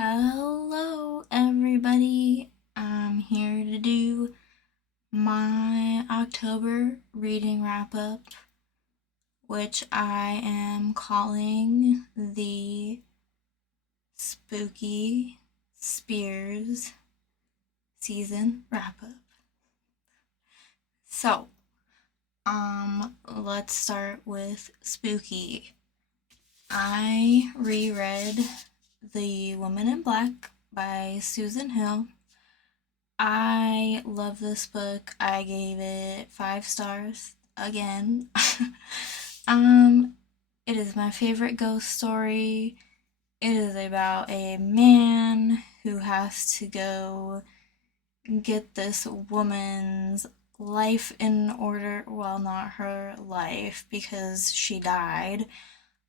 Hello, everybody. I'm here to do my October reading wrap up, which I am calling the Spooky Spears season wrap up. So, let's start with Spooky. I reread The Woman in Black by Susan Hill. I love this book. I gave it 5 stars again. um, it is my favorite ghost story. It is about a man who has to go get this woman's life in order. Well, not her life because she died.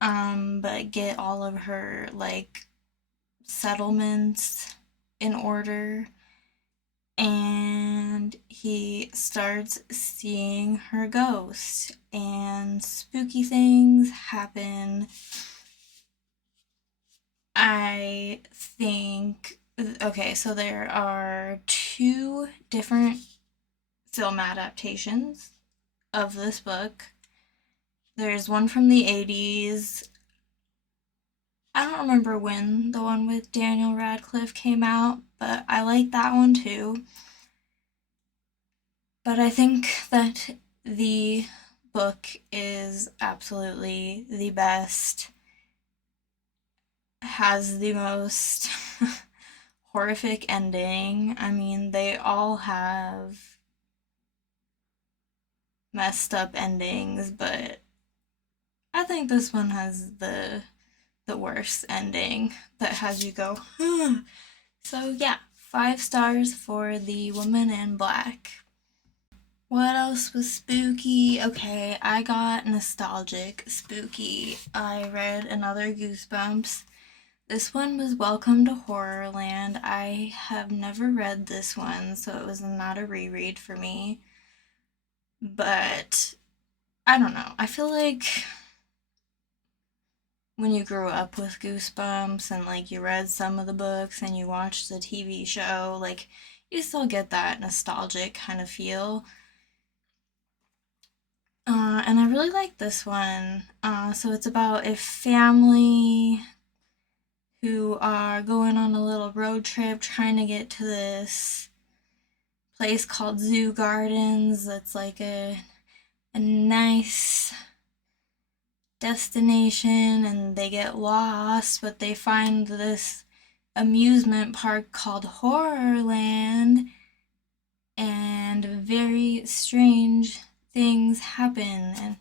But get all of her settlements in order, and he starts seeing her ghost and spooky things happen. I think, okay, so there are 2 different film adaptations of this book. There's one from the 80s. I don't remember when the one with Daniel Radcliffe came out, but I like that one too. But I think that the book is absolutely the best, has the most horrific ending. I mean, they all have messed up endings, but I think this one has the worst ending that has you go. So yeah, 5 stars for The Woman in Black. What else was spooky? Okay, I got nostalgic spooky. I read another Goosebumps. This one was Welcome to Horrorland. I have never read this one, so it was not a reread for me. But I don't know. I feel like when you grew up with Goosebumps and you read some of the books and you watched the TV show, you still get that nostalgic kind of feel. And I really like this one. So it's about a family who are going on a little road trip trying to get to this place called Zoo Gardens. That's like a nice destination, and they get lost, but they find this amusement park called Horrorland, and very strange things happen. And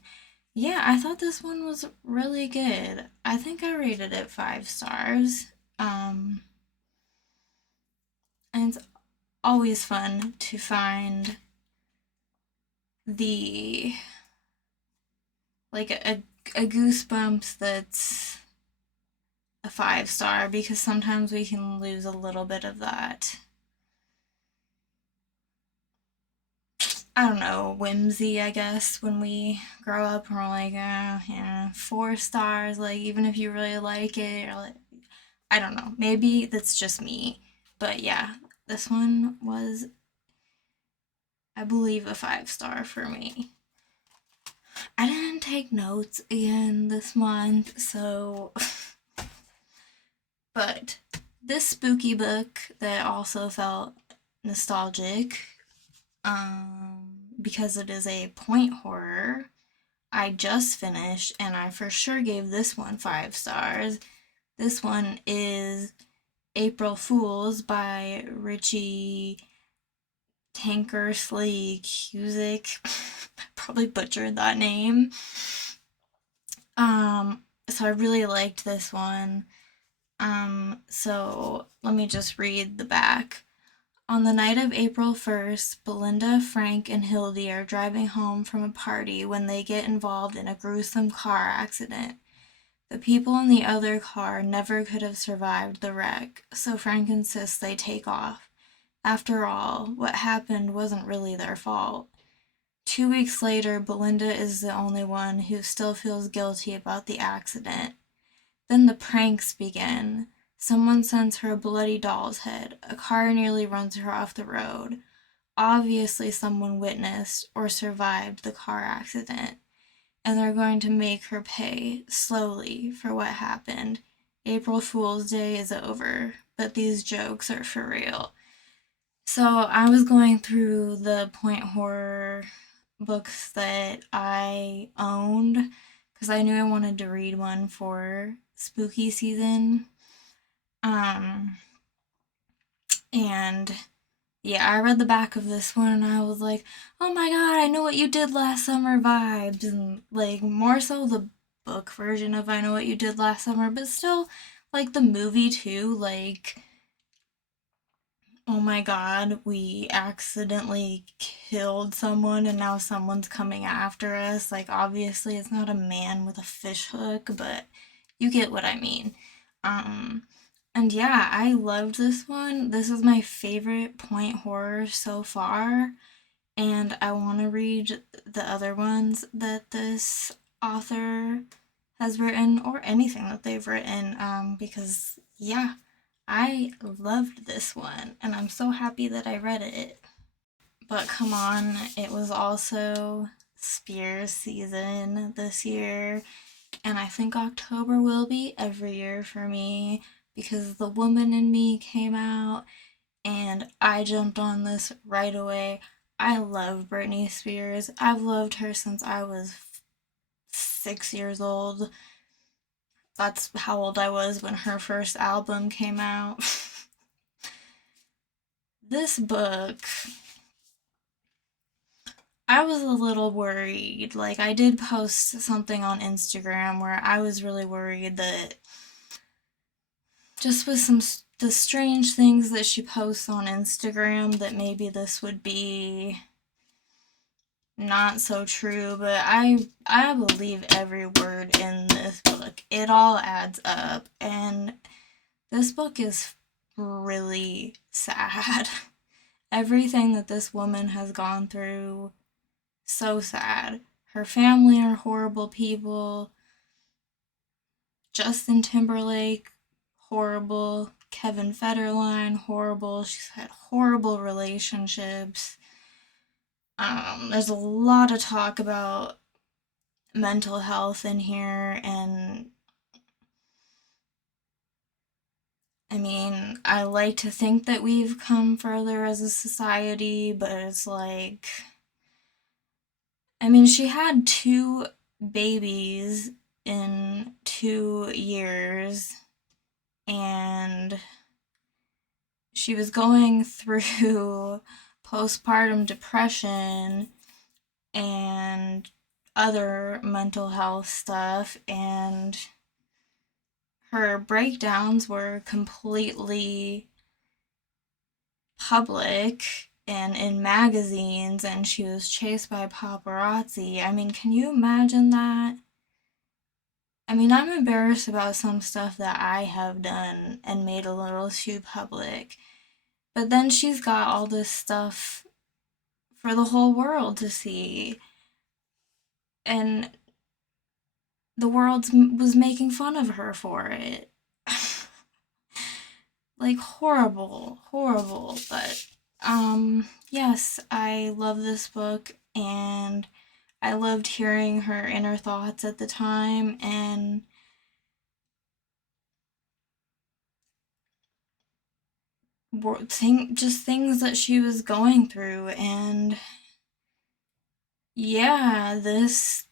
yeah, I thought this one was really good. I think I rated it 5 stars. And it's always fun to find the a Goosebumps that's a 5 star, because sometimes we can lose a little bit of that, I don't know, whimsy, I guess, when we grow up and we're like, yeah, 4 stars, even if you really like it, or I don't know, maybe that's just me. But yeah, this one was, I believe, a 5 star for me. I didn't take notes again this month, so. But this spooky book that also felt nostalgic, because it is a point horror, I just finished, and I for sure gave this one 5 stars. This one is April Fools by Richie Tankersley Cusick. Probably butchered that name. So I really liked this one. So let me just read the back. On the night of April 1st, Belinda, Frank, and Hildy are driving home from a party when they get involved in a gruesome car accident. The people in the other car never could have survived the wreck, so Frank insists they take off. After all, what happened wasn't really their fault. 2 weeks later, Belinda is the only one who still feels guilty about the accident. Then the pranks begin. Someone sends her a bloody doll's head. A car nearly runs her off the road. Obviously, someone witnessed or survived the car accident, and they're going to make her pay slowly for what happened. April Fool's Day is over, but these jokes are for real. So I was going through the point horror books that I owned because I knew I wanted to read one for spooky season. Um, and yeah, I read the back of this one and I was like, oh my god, I know what you did last summer vibes. And like, more so the book version of I know what you did last summer, but still, like, the movie too. Like, oh my god, we accidentally killed someone and now someone's coming after us. Like, obviously, it's not a man with a fish hook, but you get what I mean. Um, and yeah, I loved this one. This is my favorite point horror so far, and I want to read the other ones that this author has written or anything that they've written because yeah, I loved this one and I'm so happy that I read it. But come on, it was also Spears season this year, and I think October will be every year for me because The Woman in Me came out and I jumped on this right away. I love Britney Spears. I've loved her since I was 6 years old. That's how old I was when her first album came out. This book, I was a little worried. Like, I did post something on Instagram where I was really worried that just with the strange things that she posts on Instagram, that maybe this would be not so true, but I believe every word in this book. It all adds up, and this book is really sad. Everything that this woman has gone through, so sad. Her family are horrible people. Justin Timberlake, horrible. Kevin Federline, horrible. She's had horrible relationships. There's a lot of talk about mental health in here, and I mean, I like to think that we've come further as a society, but it's like, I mean, she had two babies in 2 years, and she was going through postpartum depression and other mental health stuff, and her breakdowns were completely public and in magazines, and she was chased by paparazzi. I mean, can you imagine that? I mean, I'm embarrassed about some stuff that I have done and made a little too public. But then she's got all this stuff for the whole world to see. And the world was making fun of her for it. Like, horrible, horrible. But, yes, I love this book, and I loved hearing her inner thoughts at the time, and just things that she was going through. And yeah, this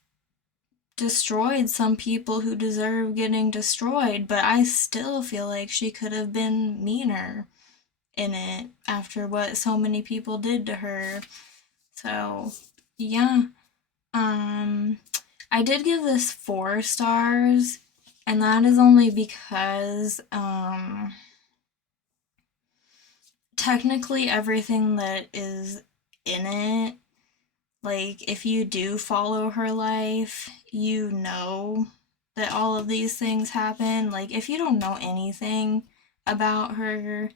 destroyed some people who deserve getting destroyed, but I still feel like she could have been meaner in it after what so many people did to her. So, yeah. Um I did give this 4 stars, and that is only because technically everything that is in it, like, if you do follow her life, you know that all of these things happen. Like, if you don't know anything about her,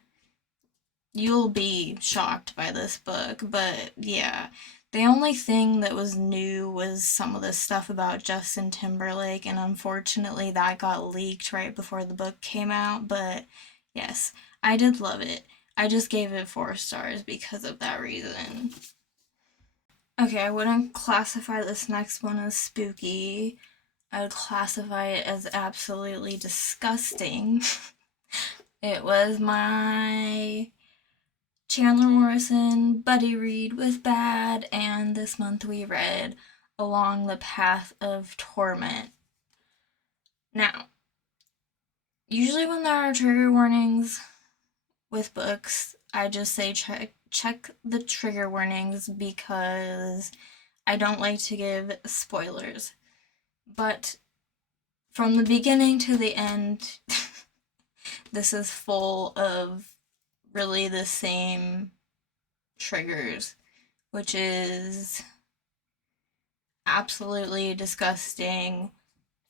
you'll be shocked by this book. But yeah, the only thing that was new was some of the stuff about Justin Timberlake, and unfortunately, that got leaked right before the book came out. But Yes, I did love it. I just gave it 4 stars because of that reason. Okay, I wouldn't classify this next one as spooky. I would classify it as absolutely disgusting. It was my Chandler Morrison buddy read with Bad, and this month we read Along the Path of Torment. Now, usually when there are trigger warnings with books, I just say check the trigger warnings because I don't like to give spoilers. But from the beginning to the end, this is full of really the same triggers, which is absolutely disgusting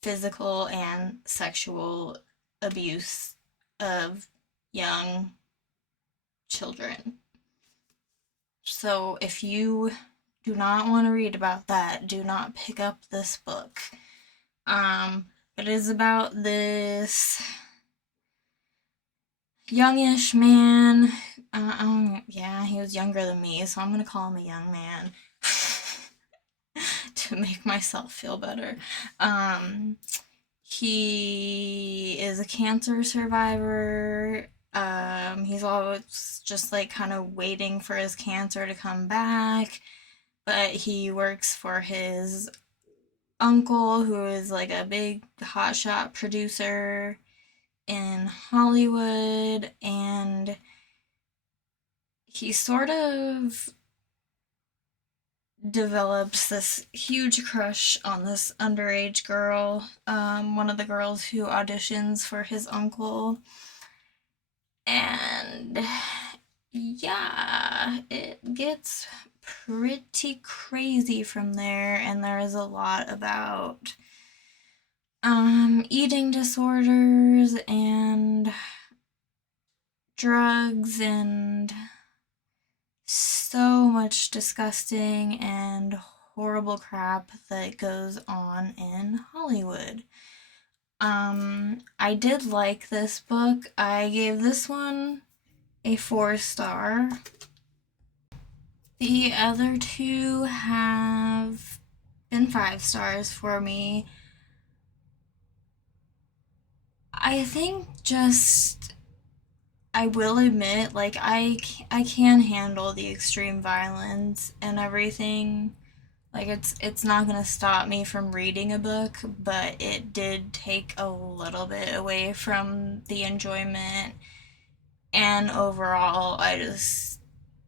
physical and sexual abuse of young children. So if you do not want to read about that, do not pick up this book. It is about this youngish man. Yeah, he was younger than me, so I'm gonna call him a young man to make myself feel better. He is a cancer survivor. He's always just like kind of waiting for his cancer to come back, but he works for his uncle, who is like a big hotshot producer in Hollywood, and he sort of develops this huge crush on this underage girl, one of the girls who auditions for his uncle. And yeah, it gets pretty crazy from there, and there is a lot about eating disorders and drugs and so much disgusting and horrible crap that goes on in Hollywood. I did like this book. I gave this one a 4 star. The other two have been 5 stars for me. I think just I will admit, like I can handle the extreme violence and everything. Like it's not gonna stop me from reading a book, but it did take a little bit away from the enjoyment. And overall, I just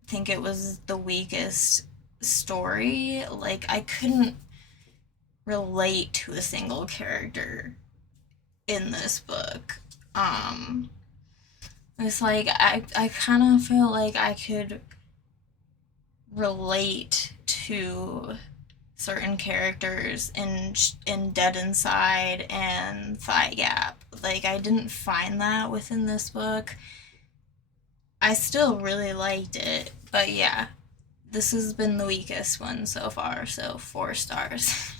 think it was the weakest story. Like I couldn't relate to a single character in this book. Um, it's like I kind of feel like I could relate to certain characters in Dead Inside and Thigh Gap. Like I didn't find that within this book. I still really liked it, but yeah, this has been the weakest one so far, so 4 stars.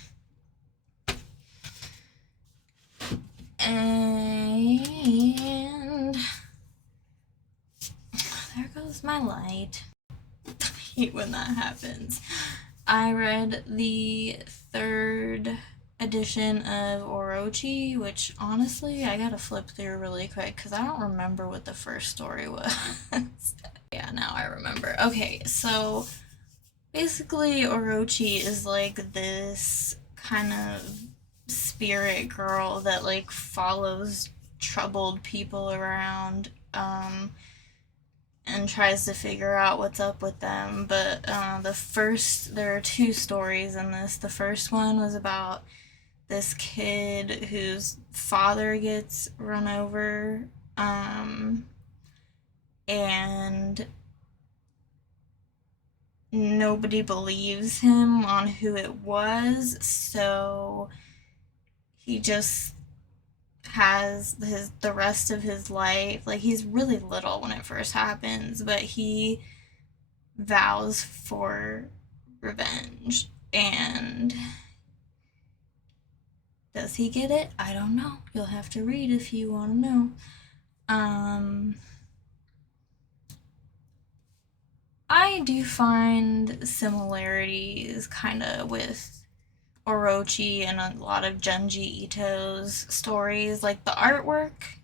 And there goes my light. I hate when that happens. I read the third edition of Orochi, which honestly I gotta flip through really quick because I don't remember what the first story was. Yeah, now I remember. Okay, so basically Orochi is like this kind of spirit girl that like follows troubled people around, and tries to figure out what's up with them. But there are 2 stories in this. The first one was about this kid whose father gets run over, and nobody believes him on who it was, so he just has the rest of his life, like he's really little when it first happens, but he vows for revenge. And does he get it? I don't know. You'll have to read if you want to know. Um, I do find similarities kind of with Orochi and a lot of Junji Ito's stories. Like the artwork,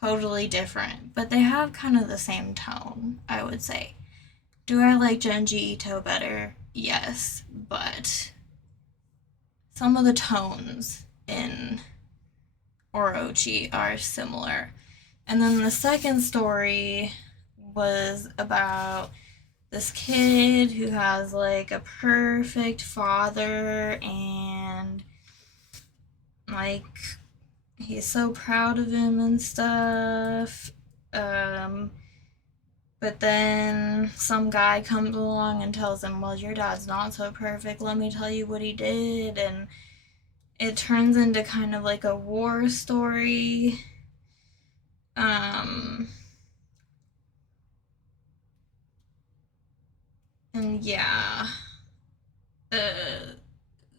totally different, but they have kind of the same tone, I would say. Do I like Junji Ito better? Yes, but some of the tones in Orochi are similar. And then the second story was about this kid who has like a perfect father and like he's so proud of him and stuff. Um, but then some guy comes along and tells him, well, your dad's not so perfect. Let me tell you what he did. And it turns into kind of like a war story. Um, and yeah. Uh,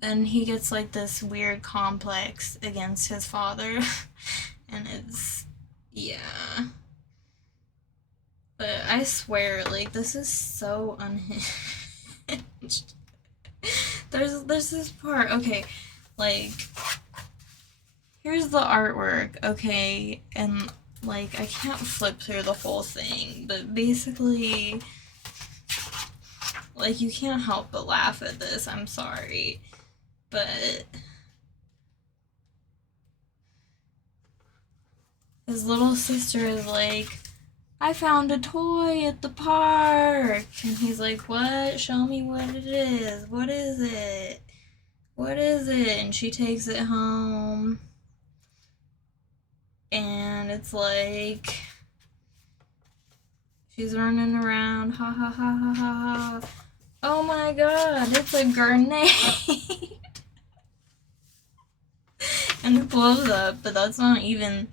and he gets like this weird complex against his father. And it's, yeah. But I swear, like, this is so unhinged. There's this part, okay, like, here's the artwork, okay, and like I can't flip through the whole thing, but basically, like, you can't help but laugh at this. I'm sorry, but his little sister is like, I found a toy at the park. And he's like, what? Show me what it is. What is it? What is it? And she takes it home. And it's like, she's running around. Ha ha ha ha ha ha. Oh my god, it's a grenade. And it blows up, but that's not even,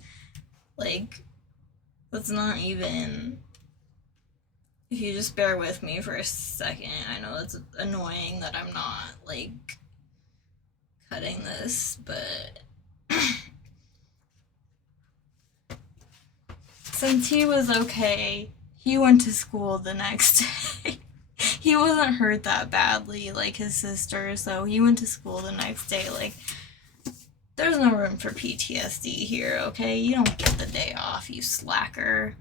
like, that's not even. If you just bear with me for a second, I know it's annoying that I'm not, like, cutting this, but since he was okay, he went to school the next day. He wasn't hurt that badly like his sister, so he went to school the next day. Like, there's no room for PTSD here, okay? You don't get the day off, you slacker.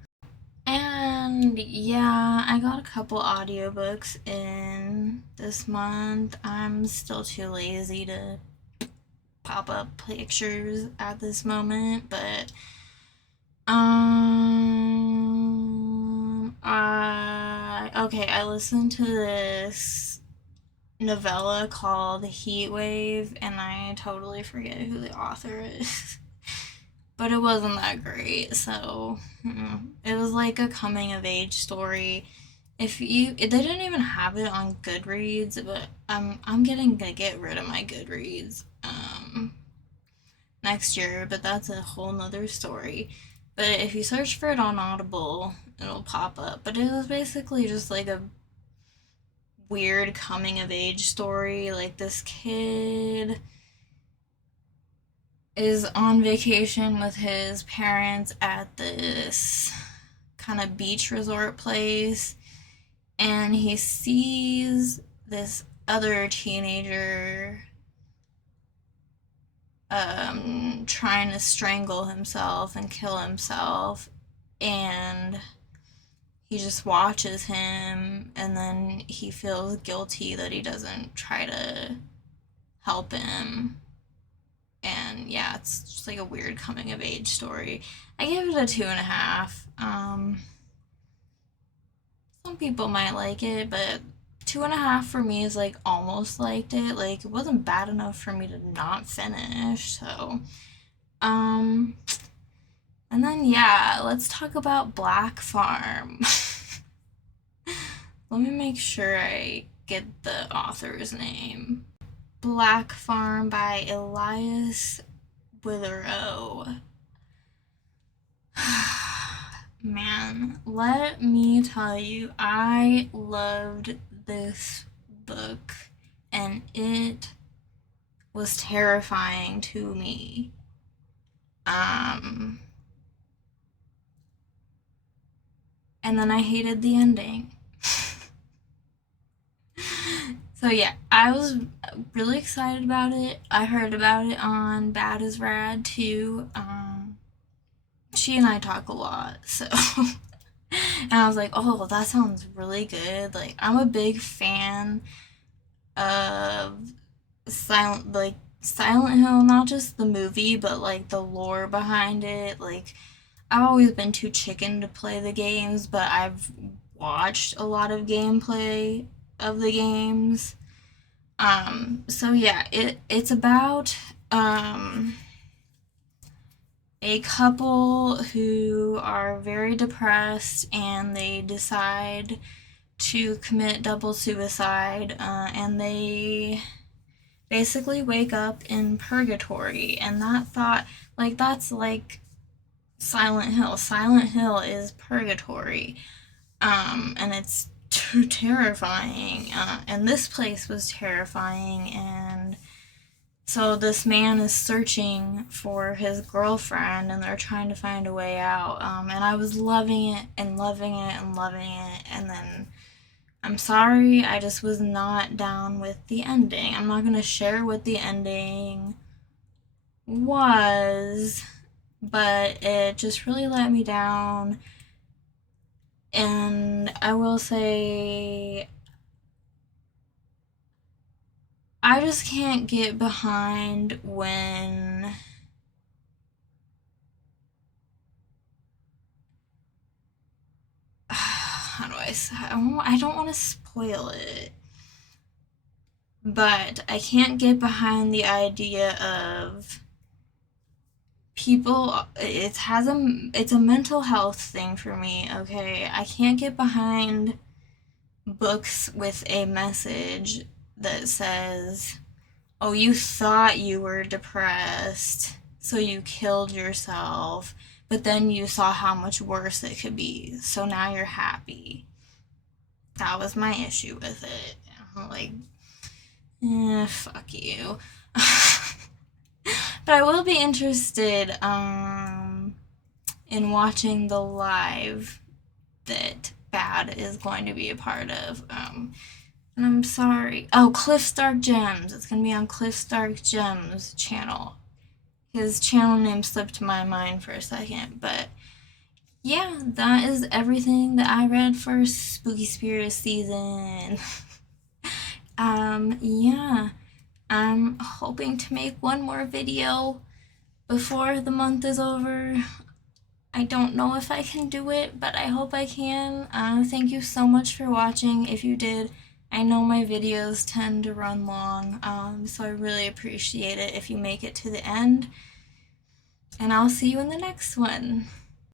And yeah, I got a couple audiobooks in this month. I'm still too lazy to pop up pictures at this moment, but I listened to this novella called Heat Wave, and I totally forget who the author is. But it wasn't that great, so it was like a coming of age story. If you, they didn't even have it on Goodreads, but I'm getting to get rid of my Goodreads next year, but that's a whole nother story. But if you search for it on Audible, it'll pop up. But it was basically just like a weird coming of age story. Like this kid is on vacation with his parents at this kind of beach resort place, and he sees this other teenager trying to strangle himself and kill himself, and he just watches him, and then he feels guilty that he doesn't try to help him. And yeah, it's just like a weird coming of age story. I gave it a 2.5. Some people might like it, but 2.5 for me is like almost liked it. Like it wasn't bad enough for me to not finish. So, um, and then yeah, let's talk about Black Farm. Let me make sure I get the author's name. Black Farm by Elias Witherow. Man, let me tell you, I loved this book and it was terrifying to me. Um, and then I hated the ending. So yeah, I was really excited about it. I heard about it on Bad is Rad too. She and I talk a lot, so and I was like, oh, that sounds really good. Like I'm a big fan of Silent Hill, not just the movie, but like the lore behind it. Like I've always been too chicken to play the games, but I've watched a lot of gameplay of the games. So yeah, it's about a couple who are very depressed and they decide to commit double suicide, and they basically wake up in purgatory. And that thought, like, that's like Silent Hill. Silent Hill is purgatory, and it's terrifying. And this place was terrifying, and so this man is searching for his girlfriend, and they're trying to find a way out. And I was loving it and loving it and loving it, and then I'm sorry, I just was not down with the ending. I'm not gonna share what the ending was, but it just really let me down. And I will say, I just can't get behind when how do I say? I don't want to spoil it, but I can't get behind the idea of people. It's a mental health thing for me. Okay, I can't get behind books with a message that says, "Oh, you thought you were depressed, so you killed yourself." But then you saw how much worse it could be, so now you're happy. That was my issue with it. Like, fuck you. But I will be interested in watching the live that Bad is going to be a part of. And I'm sorry. Oh, Cliff Stark Gems. It's going to be on Cliff Stark Gems channel. His channel name slipped my mind for a second, but yeah, that is everything that I read for Spooky Spirit season. Yeah, I'm hoping to make one more video before the month is over. I don't know if I can do it, but I hope I can. Thank you so much for watching. If you did, I know my videos tend to run long, so I really appreciate it if you make it to the end. And I'll see you in the next one.